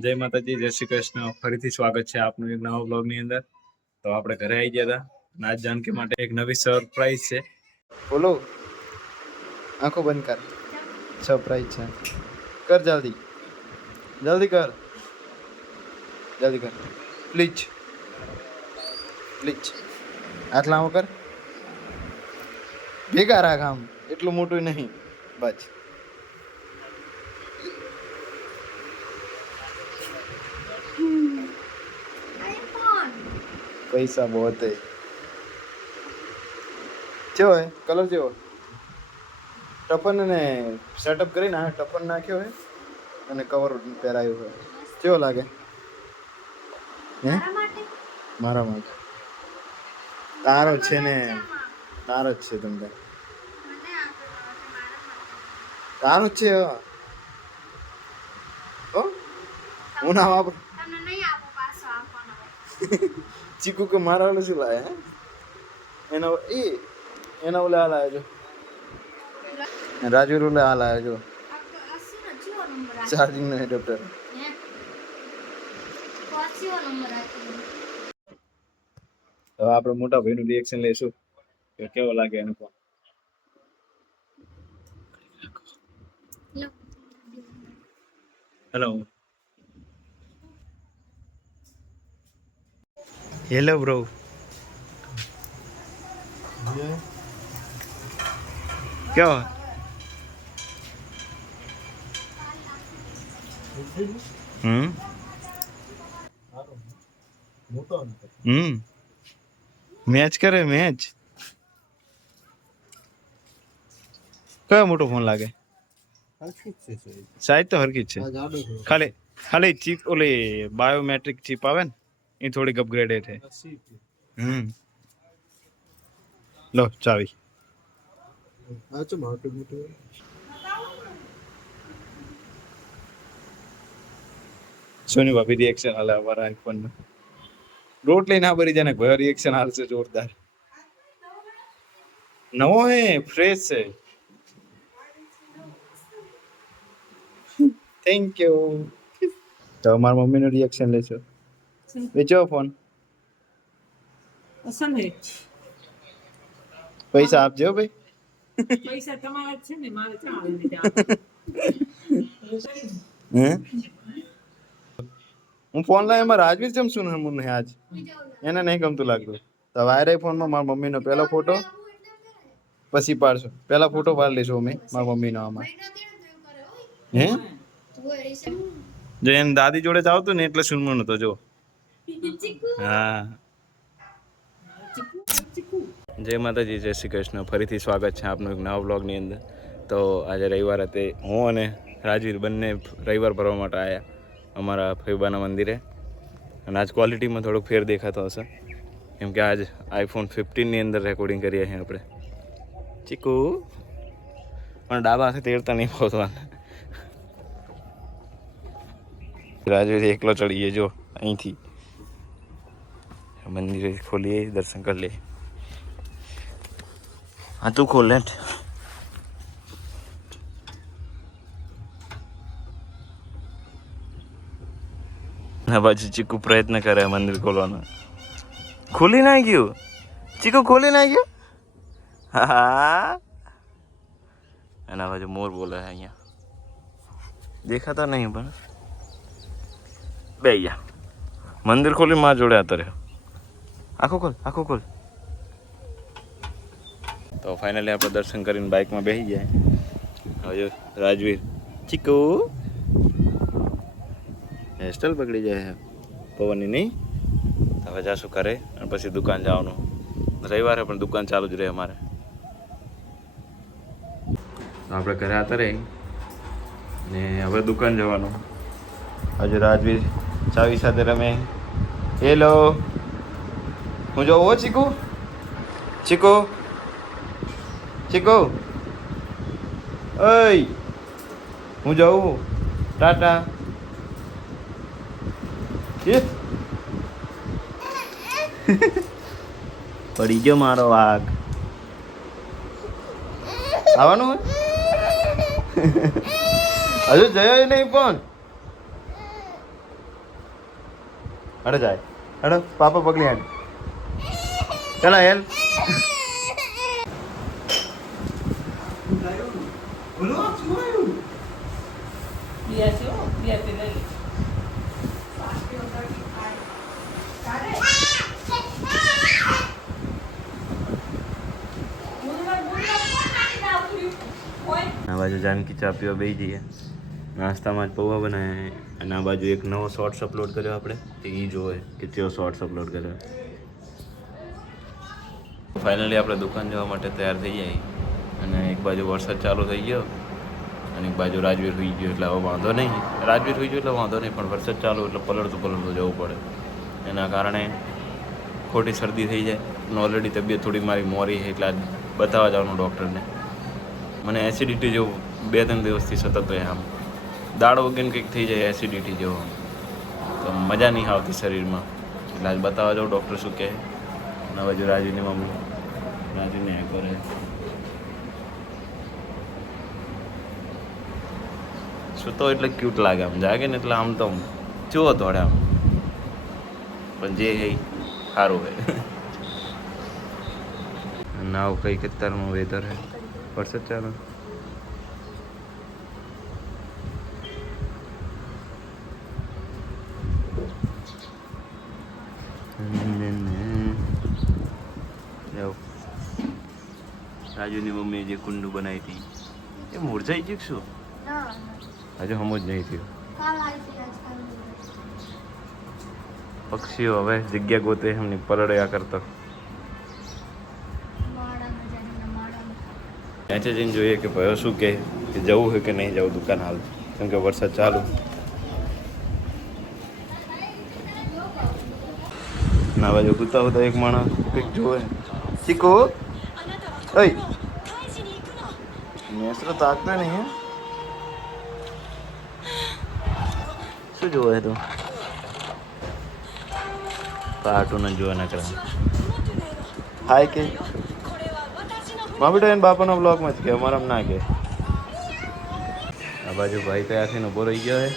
જય માતાજી, જય શ્રી કૃષ્ણ. ફરીથી સ્વાગત છે આપનું એક નવા બ્લોગની અંદર. તો આપણે ઘરે આવી ગયા હતા અને આજ જાનકી માટે એક નવી સરપ્રાઈઝ છે. બોલો. આંખો બંધ કર. સરપ્રાઈઝ છે. કર જલ્દી. જલ્દી કર. જલ્દી કર. પ્લીઝ. પ્લીઝ. આટલા આવો કર. ભેગા રાખ આમ. એટલું મોટું નહીં. બસ. પૈસા બહુ કેવો હે? કલર જેવો ટપન ને સેટઅપ કરીને આ ટપન નાખ્યો હે અને કવર પહેરાયું હોય કેવો લાગે? હે? મારા માટે. તારો છે ને. તારો જ છે તમને તારો જ છે હું. ના વાપર. ચીકુ કે મારા ઓલે શું લાયા હે? એના એ એના ઓલે હાલ લાયા જો. રાજવીર ઓલે આ લાયા જો. ચાર્જિંગ નો એડપ્ટર હવે આપણે મોટા ભાઈનું રિએક્શન લઈશું. કે કેવો લાગે એનું ફોન હેલો હેલો બ્રો કેવો હમ હમ મેચ કરે મેચ કયો મોટો ફોન લાગે? સાઈઝ તો હરકી જ છે. ખાલી ખાલી ચીપ ઓલી બાયોમેટ્રિક ચીપ આવે ને? એ થોડીક અપગ્રેડેડ છે. હમ. લો ચાવી. સોની ભાભી રિએક્શન હાલે અમારા આઈફોનનું. રોટ લઈને આ ભરી જાય ભયો રિએક્શન હાલશે જોરદાર. નવો હે ફ્રેશ છે. થેન્ક યુ તો મારા મમ્મીનું રિએક્શન લેશો વેચો ફોન. અસલ હે? પૈસા આપજો ભાઈ. પૈસા તમારા છે ને મારે ચાલે હે? હું ફોન લાવ્યો એમાં રાજવીર જેમ શું નમૂન હે આજ? એને નહીં ગમતું લાગતું. તો વાયરે ફોનમાં મારા મમ્મીનો પહેલો ફોટો. પછી પાડશો. પહેલા ફોટો પાડી લઈશું અમે મારા મમ્મીનો આમાં. હે? જો એને દાદી જોડે જ આવતું ને એટલે સુનમુન હતો જો. હા. જય માતાજી જય શ્રી કૃષ્ણ. ફરીથી સ્વાગત છે આપનું એક નવા બ્લોગની અંદર. તો આજે રવિવાર હતી. હું અને રાજવીર બંને રવિવાર ભરવા માટે આવ્યા અમારા ફૈબાના મંદિરે. અને આજ ક્વોલિટીમાં થોડોક ફેર દેખાતો હશે. કેમ કે આજ આઈફોન ફિફ્ટીનની અંદર રેકોર્ડિંગ કરીએ છીએ આપણે. ચીકુ. પણ ડાબા હાથે તેડતા નહીં પહોંચવાના રાજવીર એકલો ચડીએ જો અહીંથી. મંદિરે ખોલીએ દર્શન કરી લઈએ હા તું ખોલ લેટ ના પછી ચીકુ પ્રયત્ન કરે મંદિર ખોલવાનો ખોલી ગયું ચીકુ ખોલી નાખ્યું હા એના બાજુ મોર બોલે અહીંયા દેખાતા નહીં પણ બે ગયા મંદિર ખોલી માં જોડે આતો રહ્યો આખો ખોલ આખો ખોલ તો ફાઇનલી આપણે દર્શન કરીને બાઇકમાં બેસી જાય હવે રાજવીર, ચીકુ. હેરસ્ટાઈલ પકડી જાય પવનની નહીં. હવે જાશું કરે અને પછી દુકાન જવાનું. રવિવારે પણ દુકાન ચાલુ જ રહે અમારે. આપણે ઘરે આતા રહી ને હવે દુકાન જવાનું. હજુ રાજવીર ચાવી સાથે રમે. હેલો હું જો ઓ ચીકુ? ચીકુ? ચીકુ? ઓય! હું જાઉં? ટાટા. પડી ગયો મારો વાઘ. આવવાનું હોય હજુ જયો નહીં પણ. અરે જાય. અરે પાપા પકડી આડ ચલા હેલ. આ બાજુ જાનકી ચા પીવા બે જઈએ નાસ્તામાં જ પૌવા બનાવ્યા છે. અને આ બાજુ એક નવો શોર્ટ્સ અપલોડ કર્યો આપણે તો એ જોવે કે તેઓ શોર્ટ્સ અપલોડ કર્યો ફાઇનલી આપણે દુકાન જવા માટે તૈયાર થઈ જાય. અને એક બાજુ વરસાદ ચાલુ થઈ ગયો અને એક બાજુ રાજવીર હોઈ ગયો એટલે હવે વાંધો નહીં. રાજવીર હોઈ ગયો એટલે વાંધો નહીં, પણ વરસાદ ચાલુ એટલે પલળતું પલળતું જવું પડે. એના કારણે ખોટી શરદી થઈ જાય અને ઓલરેડી તબિયત થોડી મારી મોરી છે એટલે આજ બતાવવા જવાનું ડૉક્ટરને. મને એસિડિટી જેવું બે ત્રણ દિવસથી સતત હોય આમ. દાળ વગેરે કંઈક થઈ જાય એસિડિટી જેવો. તો મજા નહીં આવતી શરીરમાં. એટલે આજ બતાવવા જાઉં, ડૉક્ટર શું કહે? અને બાજુ રાજુની મમ્મી એ કરે. સૂતો એટલે ક્યુટ લાગે આમ જાગે ને એટલે આમ તો આમ દોડે આમ. પણ જે હે સારું હોય નાવ કઈ કતારમાં વેધર હે. વરસાદ ચાલુ? રાજુની મમ્મીએ જે કુંડું બનાવી હતી એ મુરઝાઈ ગયું કે શું? હજુ હમું જ નહીં થયું. પક્ષીઓ હવે જગ્યા ગોતે એમની પરડ્યા કરતો. ત્યાં જઈને જોઈએ કે ભાઈ શું કે જવું હોય કે નહીં જવું દુકાન હાલ. કેમ કે વરસાદ ચાલુ. ના બાજુ કૂતા હોતા એક માણસ કંઈક જોવે ચીકો ઓય મેસરો તાકતા નહીં હે શું જોવે તું? કાર્ટૂન જ જોવા નકરા. હાય કે. મા બેટા એને બાપાના બ્લોગમાં જ કે અમારા ના કે. આ બાજુ ભાઈ તો થઈને ઊભો રહી ગયો હે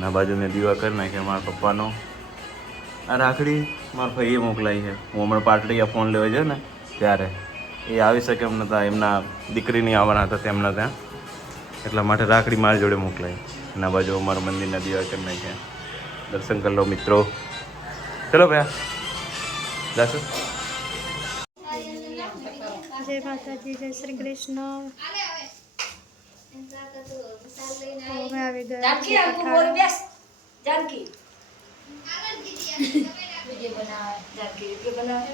ના બાજુ મેં દીવા કરી નાખ્યા મારા પપ્પાનો. આ રાખડી મારા ભાઈએ મોકલાઈ છે. હું હમણાં પાટડીયા ફોન લેવા ગયો ને. ત્યારે એ આવી શકે એમ નતા એમના દીકરીની આવવાના હતા તેમના ત્યાં. એટલા માટે રાખડી મારી જોડે મોકલાય. ના બાજુ અમારા મંદિરના દીવા તેમને નાખ્યા દર્શન કરી લો મિત્રો. ચલો ભાઈ જાશું? જય માતાજી જય શ્રી કૃષ્ણ. હવે આવી ગયા જાનકી. ને વિડિયો બનાવે. જાનકી વિડિયો બનાવે?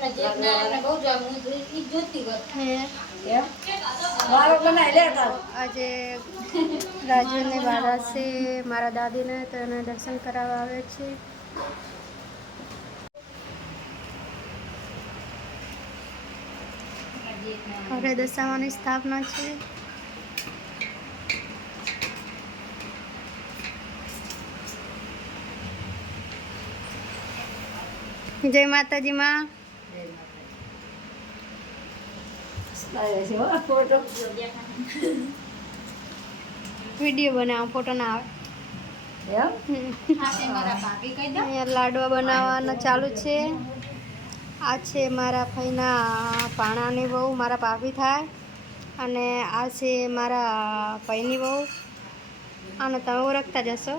હે, મારો બનાવી લે તાર. આજે રાજુને બાધા છે મારા દાદીને તો એને દર્શન કરાવવા આવે છે. હવે દશાવાની સ્થાપના છે. જય માતાજી માં વીડિયો બનાવો ફોટો ના આવે. લાડવા બનાવવાના ચાલુ છે. આ છે મારા ભાઈના પાણાની બહુ મારા ભાભી થાય. અને આ છે મારા ભાઈની બહુ આને તમે ઓળખતા જશો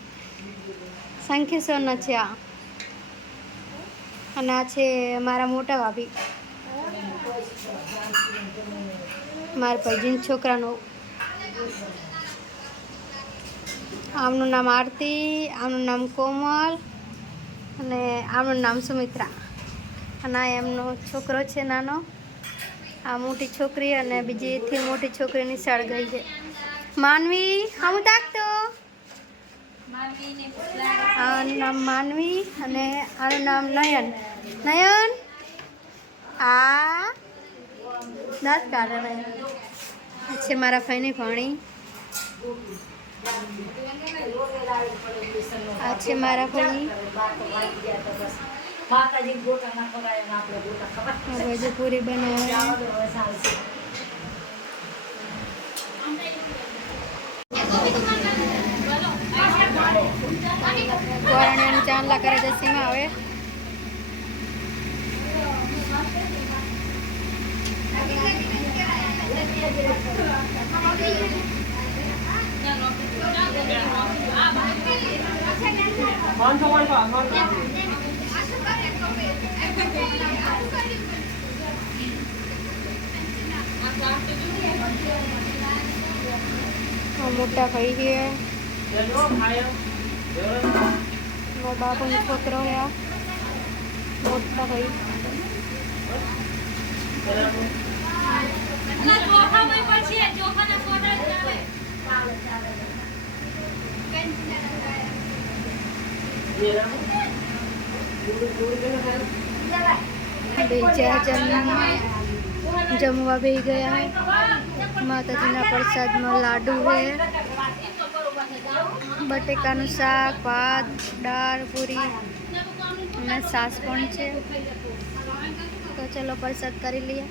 સંખ્યેશ્વરના છે આ. અને આ છે મારા મોટા ભાભી. મારા ભાઈજીન છોકરાનો. આમનું નામ આરતી, આમનું નામ કોમલ અને આમનું નામ સુમિત્રા. અને આ એમનો છોકરો છે નાનો. આ મોટી છોકરી અને બીજીથી મોટી છોકરી નિશાળ ગઈ છે. માનવી હું તાકતો આનું નામ માનવી અને આનું નામ નયન. નયન આ દાંત કાઢે નયન છે મારા ભાઈની ભણી. આ છે મારા આ બાજુ પૂરી બનાવે. ચાવલ હવે ચાલશે આ કોરણિયાનું ચાંદલા કરે છે સીમા હવે. આ મોટા ભાઈ છે મારા બાપુનો છોકરો છે આ મોટા ભાઈ બે ચાર જણ જમવા બેસી ગયા હે માતાજીના પ્રસાદમાં લાડુ છે બટેકાનું શાક ભાત દાળ પૂરી અને સાસ પણ છે. તો ચલો પ્રસાદ કરી લઈએ.